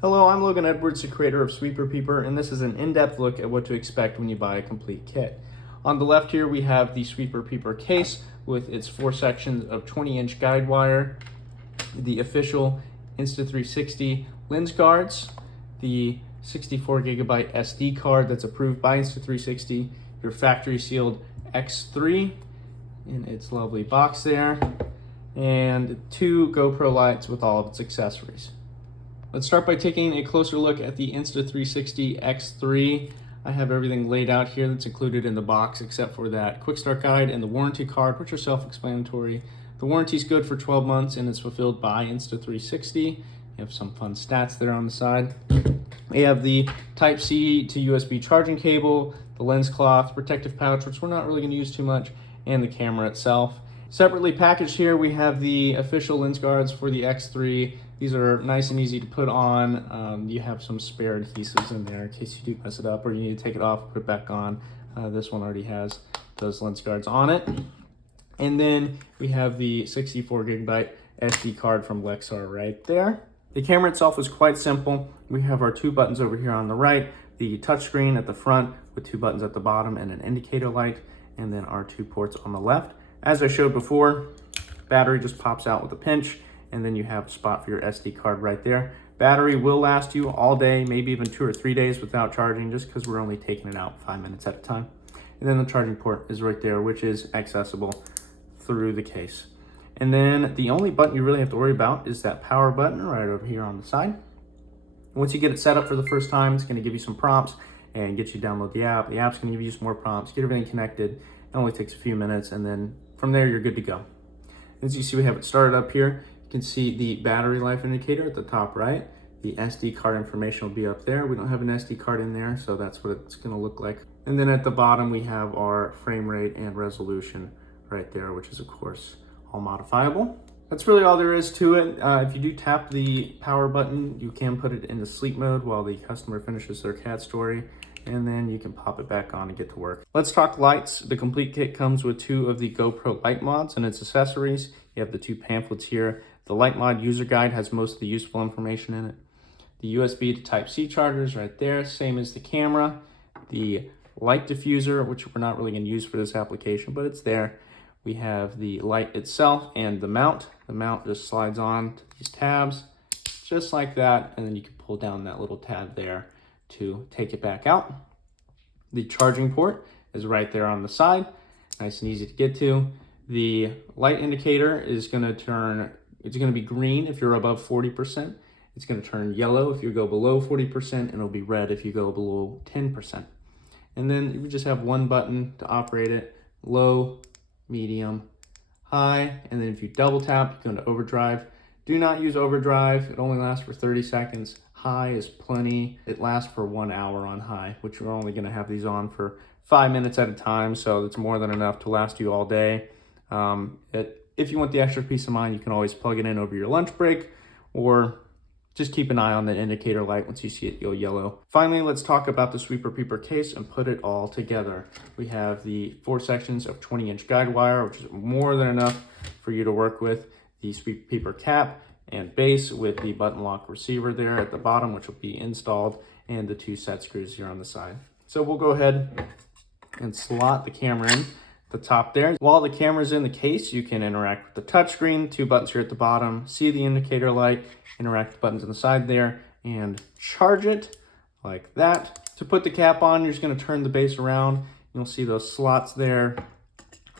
Hello, I'm Logan Edwards, the creator of Sweeper Peeper, and this is an in-depth look at what to expect when you buy a complete kit. On the left here, we have the Sweeper Peeper case with its 4 sections of 20-inch guide wire, the official Insta360 lens guards, the 64GB SD card that's approved by Insta360, your factory sealed X3 in its lovely box there, and 2 GoPro lights with all of its accessories. Let's start by taking a closer look at the Insta360 X3. I have everything laid out here that's included in the box except for that quick start guide and the warranty card, which are self-explanatory. The warranty is good for 12 months and it's fulfilled by Insta360. You have some fun stats there on the side. We have the Type-C to USB charging cable, the lens cloth, protective pouch, which we're not really going to use too much, and the camera itself. Separately packaged here, we have the official lens guards for the X3. These are nice and easy to put on. You have some spare adhesives in there in case you do mess it up or you need to take it off, put it back on. This one already has those lens guards on it. And then we have the 64GB SD card from Lexar right there. The camera itself is quite simple. We have our 2 buttons over here on the right, the touchscreen at the front with 2 buttons at the bottom and an indicator light, and then our 2 ports on the left. As I showed before, battery just pops out with a pinch, and then you have a spot for your SD card right there. Battery will last you all day, maybe even 2 or 3 days without charging, just because we're only taking it out 5 minutes at a time. And then the charging port is right there, which is accessible through the case. And then the only button you really have to worry about is that power button right over here on the side. Once you get it set up for the first time, it's gonna give you some prompts and get you to download the app. The app's gonna give you some more prompts, get everything connected. It only takes a few minutes, and then from there, you're good to go. As you see, we have it started up here. You can see the battery life indicator at the top right. The SD card information will be up there. We don't have an SD card in there, so that's what it's gonna look like. And then at the bottom, we have our frame rate and resolution right there, which is of course all modifiable. That's really all there is to it. If you do tap the power button, you can put it into sleep mode while the customer finishes their cat story, and then you can pop it back on and get to work. Let's talk lights. The complete kit comes with 2 of the GoPro light mods and its accessories. You have the 2 pamphlets here. The light mod user guide has most of the useful information in it. The USB to Type-C chargers right there, same as the camera. The light diffuser, which we're not really going to use for this application, but it's there. We have the light itself and the mount. The mount just slides on to these tabs, just like that, and then you can pull down that little tab there to take it back out. The charging port is right there on the side, nice and easy to get to. The light indicator is going to turn, it's going to be green if you're above 40%. It's going to turn yellow if you go below 40%, and it'll be red if you go below 10%. And then you just have 1 button to operate it, low, medium, high, and then if you double tap, you go into overdrive. Do not use overdrive. It only lasts for 30 seconds. High is plenty. It lasts for 1 hour on high, which we're only gonna have these on for 5 minutes at a time, so it's more than enough to last you all day. If you want the extra peace of mind, you can always plug it in over your lunch break, or just keep an eye on the indicator light once you see it go yellow. Finally, let's talk about the Sweeper Peeper case and put it all together. We have the 4 sections of 20-inch guide wire, which is more than enough for you to work with. The Sweeper Peeper cap and base with the button lock receiver there at the bottom, which will be installed, and the 2 set screws here on the side. So we'll go ahead and slot the camera in the top there. While the camera's in the case, you can interact with the touchscreen, 2 buttons here at the bottom, see the indicator light, interact with buttons on the side there, and charge it like that. To put the cap on, you're just gonna turn the base around. You'll see those slots there.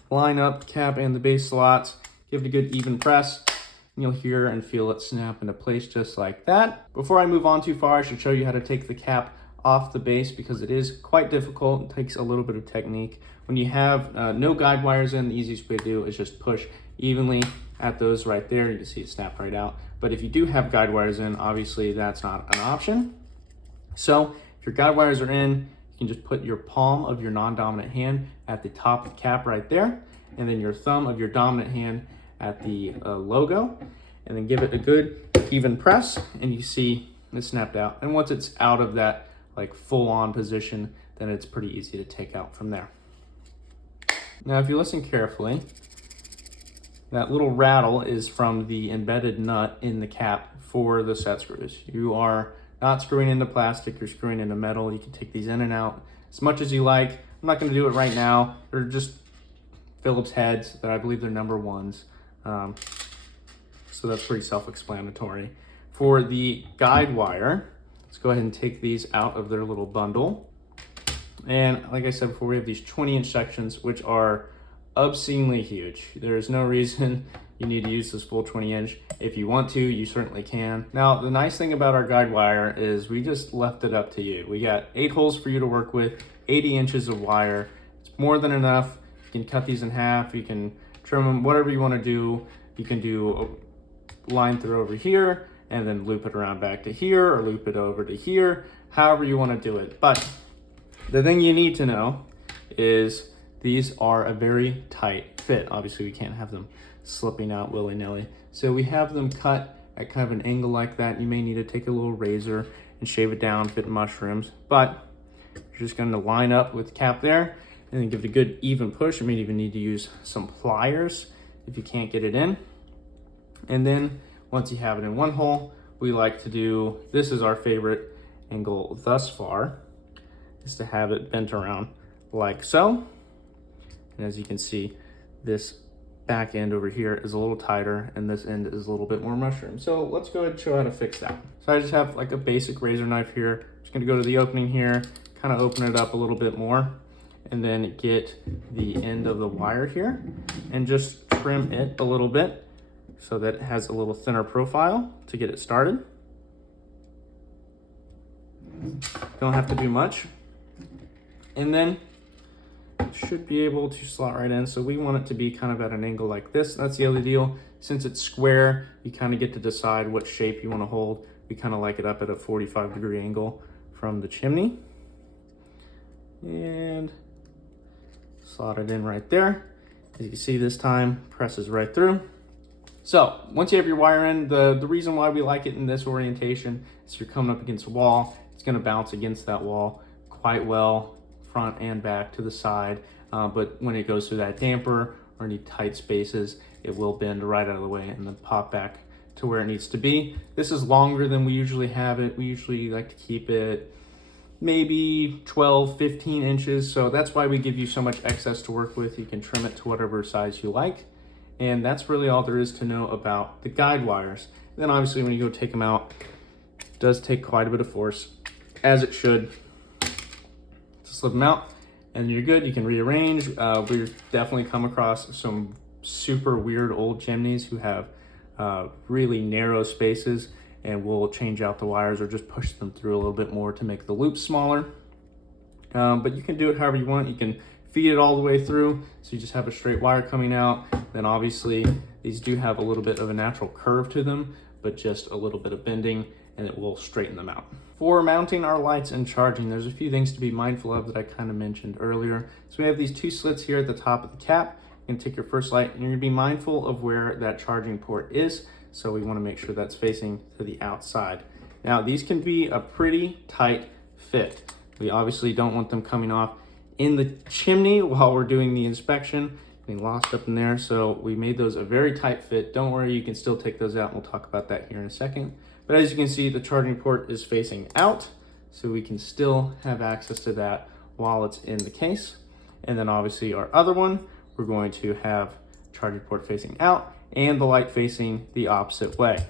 Line up the cap and the base slots, give it a good even press, and you'll hear and feel it snap into place just like that. Before I move on too far, I should show you how to take the cap off the base because it is quite difficult. It takes a little bit of technique. When you have no guide wires in, the easiest way to do is just push evenly at those right there. You can see it snap right out. But if you do have guide wires in, obviously that's not an option. So if your guide wires are in, you can just put your palm of your non-dominant hand at the top of the cap right there, and then your thumb of your dominant hand at the logo, and then give it a good even press, and you see it snapped out. And once it's out of that like full-on position, then it's pretty easy to take out from there. Now, if you listen carefully, that little rattle is from the embedded nut in the cap for the set screws. You are not screwing into plastic, you're screwing into metal. You can take these in and out as much as you like. I'm not going to do it right now. They're just Phillips heads that I believe they're number ones. So that's pretty self-explanatory. For the guide wire, let's go ahead and take these out of their little bundle. And like I said before, we have these 20-inch sections, which are obscenely huge. There's no reason you need to use this full 20-inch. If you want to, you certainly can. Now, the nice thing about our guide wire is we just left it up to you. We got 8 holes for you to work with, 80 inches of wire. It's more than enough. You can cut these in half, you can trim them, whatever you want to do. You can do a line through over here and then loop it around back to here, or loop it over to here, however you want to do it. But the thing you need to know is these are a very tight fit. Obviously, we can't have them slipping out willy-nilly. So we have them cut at kind of an angle like that. You may need to take a little razor and shave it down, fit mushrooms. But you're just going to line up with the cap there and then give it a good even push. You may even need to use some pliers if you can't get it in. And then once you have it in one hole, we like to do, this is our favorite angle thus far, is to have it bent around like so. And as you can see, this back end over here is a little tighter and this end is a little bit more mushroom. So let's go ahead and show how to fix that. So I just have like a basic razor knife here. I'm just gonna go to the opening here, kind of open it up a little bit more, and then get the end of the wire here and just trim it a little bit so that it has a little thinner profile to get it started. Don't have to do much. And then it should be able to slot right in. So we want it to be kind of at an angle like this. That's the other deal. Since it's square, you kind of get to decide what shape you want to hold. We kind of like it up at a 45-degree angle from the chimney. And slot it in right there. As you can see, this time presses right through. So once you have your wire in, the reason why we like it in this orientation is you're coming up against a wall. It's going to bounce against that wall quite well, front and back to the side. But when it goes through that damper or any tight spaces, it will bend right out of the way and then pop back to where it needs to be. This is longer than we usually have it. We usually like to keep it maybe 12, 15 inches. So that's why we give you so much excess to work with. You can trim it to whatever size you like. And that's really all there is to know about the guide wires. And then obviously when you go take them out, it does take quite a bit of force, as it should, to slip them out. And you're good, you can rearrange. We've definitely come across some super weird old chimneys who have really narrow spaces, and we'll change out the wires or just push them through a little bit more to make the loop smaller. But you can do it however you want. You can feed it all the way through, so you just have a straight wire coming out. Then obviously these do have a little bit of a natural curve to them, but just a little bit of bending and it will straighten them out. For mounting our lights and charging, there's a few things to be mindful of that I kind of mentioned earlier. So we have these 2 slits here at the top of the cap. You can take your first light and you're gonna be mindful of where that charging port is. So we wanna make sure that's facing to the outside. Now these can be a pretty tight fit. We obviously don't want them coming off in the chimney while we're doing the inspection, getting lost up in there. So we made those a very tight fit. Don't worry, you can still take those out. We'll talk about that here in a second. But as you can see, the charging port is facing out, so we can still have access to that while it's in the case. And then obviously our other one, we're going to have charging port facing out and the light facing the opposite way,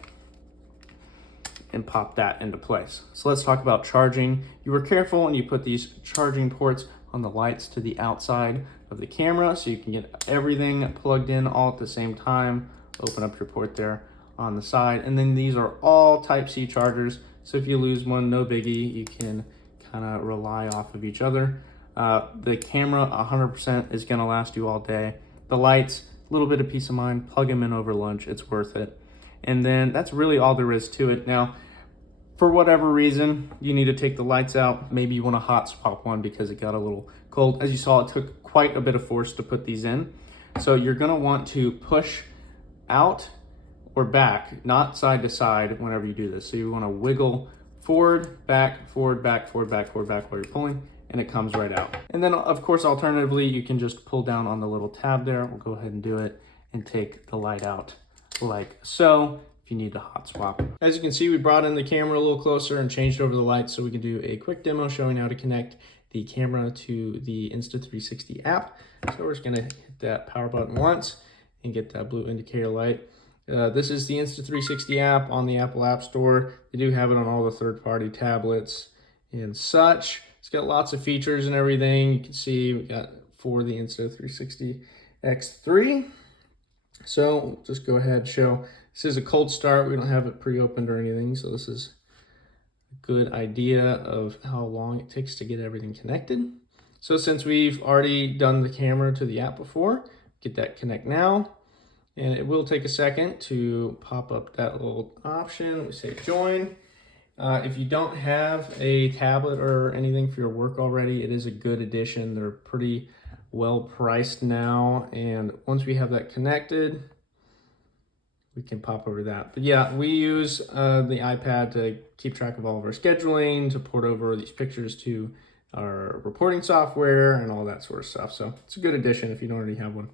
and pop that into place. So let's talk about charging. You were careful and you put these charging ports on the lights to the outside of the camera so you can get everything plugged in all at the same time. Open up your port there on the side. And then these are all Type-C chargers. So if you lose one, no biggie, you can kind of rely off of each other. The camera 100% is gonna last you all day. The lights, a little bit of peace of mind, plug them in over lunch, it's worth it. And then that's really all there is to it. Now, for whatever reason, you need to take the lights out. Maybe you want to hot swap one because it got a little cold. As you saw, it took quite a bit of force to put these in. So you're going to want to push out or back, not side to side whenever you do this. So you want to wiggle forward, back, forward, back, forward, back, forward, back while you're pulling, and it comes right out. And then of course, alternatively, you can just pull down on the little tab there. We'll go ahead and do it and take the light out like so. if you need a hot swap. As you can see, we brought in the camera a little closer and changed over the lights so we can do a quick demo showing how to connect the camera to the Insta360 app. So we're just gonna hit that power button once and get that blue indicator light. This is the Insta360 app on the Apple App Store. They do have it on all the third-party tablets and such. It's got lots of features and everything. You can see we got for the Insta360 X3. So we'll just go ahead and show. This is a cold start. We don't have it pre-opened or anything, so this is a good idea of how long it takes to get everything connected. So since we've already done the camera to the app before, get that connect now. And it will take a second to pop up that little option. We say join. If you don't have a tablet or anything for your work already, it is a good addition. They're pretty well priced now. And once we have that connected, we can pop over that. But yeah, we use the iPad to keep track of all of our scheduling, to port over these pictures to our reporting software and all that sort of stuff. So it's a good addition if you don't already have one.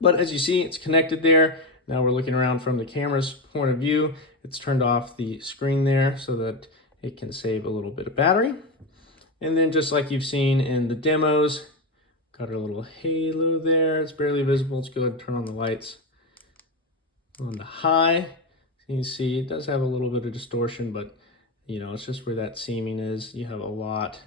But as you see, it's connected there. Now we're looking around from the camera's point of view. It's turned off the screen there so that it can save a little bit of battery. And then just like you've seen in the demos, got our little halo there. It's barely visible. Let's go ahead and turn on the lights on the high. So you can see it does have a little bit of distortion, but you know, it's just where that seaming is. You have a lot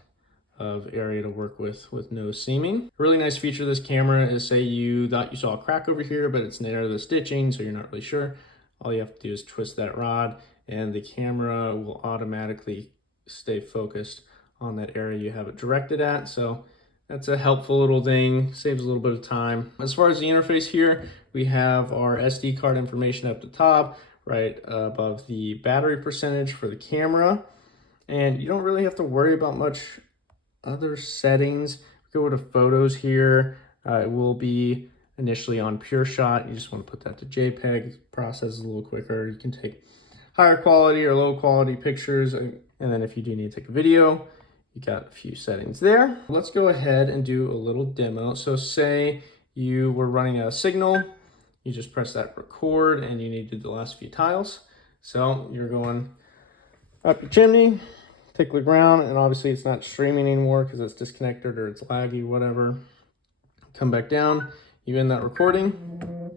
of area to work with no seaming. A really nice feature of this camera is, say you thought you saw a crack over here, but it's near the stitching, so you're not really sure. All you have to do is twist that rod and the camera will automatically stay focused on that area you have it directed at. So that's a helpful little thing, saves a little bit of time. As far as the interface here, we have our SD card information up the top, right above the battery percentage for the camera. And you don't really have to worry about much other settings. Go to photos here. It will be initially on pure shot. You just want to put that to JPEG. It processes a little quicker. You can take higher quality or low quality pictures. And then if you do need to take a video, you got a few settings there. Let's go ahead and do a little demo. So say you were running a signal, you just press that record and you need to do the last few tiles. So you're going up your chimney, take the ground, and obviously it's not streaming anymore because it's disconnected or it's laggy, whatever. Come back down, you end that recording.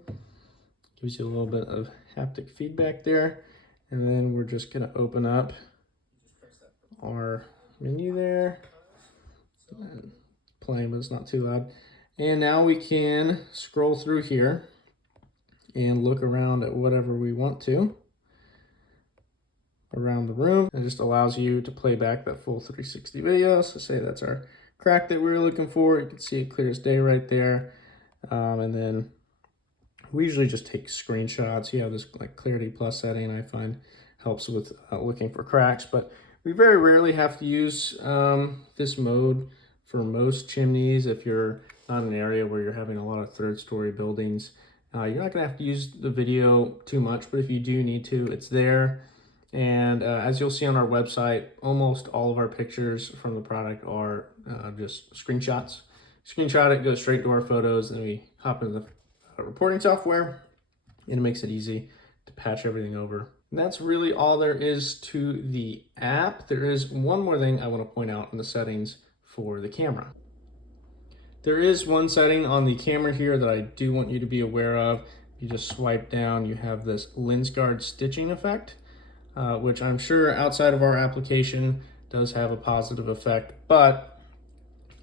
Gives you a little bit of haptic feedback there. And then we're just gonna open up our menu there. And playing, but it's not too loud. And now we can scroll through here and look around at whatever we want to around the room. It just allows you to play back that full 360 video. So say that's our crack that we were looking for. You can see it clear as day right there. And then we usually just take screenshots. You have this like Clarity Plus setting I find helps with looking for cracks, but we very rarely have to use this mode for most chimneys. If you're not in an area where you're having a lot of third-story buildings, you're not gonna have to use the video too much, but if you do need to, it's there. And as you'll see on our website, almost all of our pictures from the product are just screenshots. Screenshot it, goes straight to our photos, and then we hop into the reporting software, and it makes it easy to patch everything over. And that's really all there is to the app. There is one more thing I want to point out in the settings for the camera. There is one setting on the camera here that I do want you to be aware of. You just swipe down, you have this lens guard stitching effect. Which I'm sure outside of our application does have a positive effect, but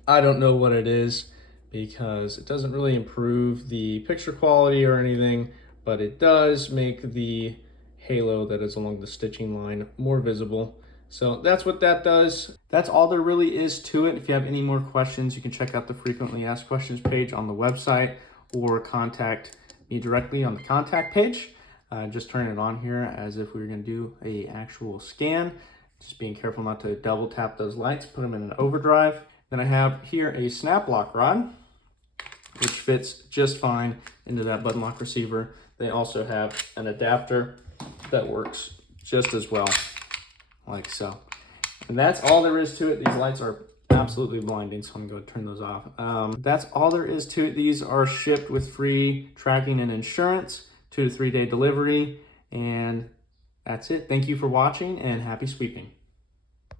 I don't know what it is because it doesn't really improve the picture quality or anything, but it does make the halo that is along the stitching line more visible. So that's what that does. That's all there really is to it. If you have any more questions, you can check out the frequently asked questions page on the website or contact me directly on the contact page. Just turn it on here as if we were going to do a actual scan. Just being careful not to double tap those lights, put them in an overdrive. Then I have here a snap lock rod, which fits just fine into that button lock receiver. They also have an adapter that works just as well, like so. And that's all there is to it. These lights are absolutely blinding, so I'm going to turn those off. That's all there is to it. These are shipped with free tracking and insurance, 2 to 3 day delivery, And that's it. Thank you for watching and happy sweeping.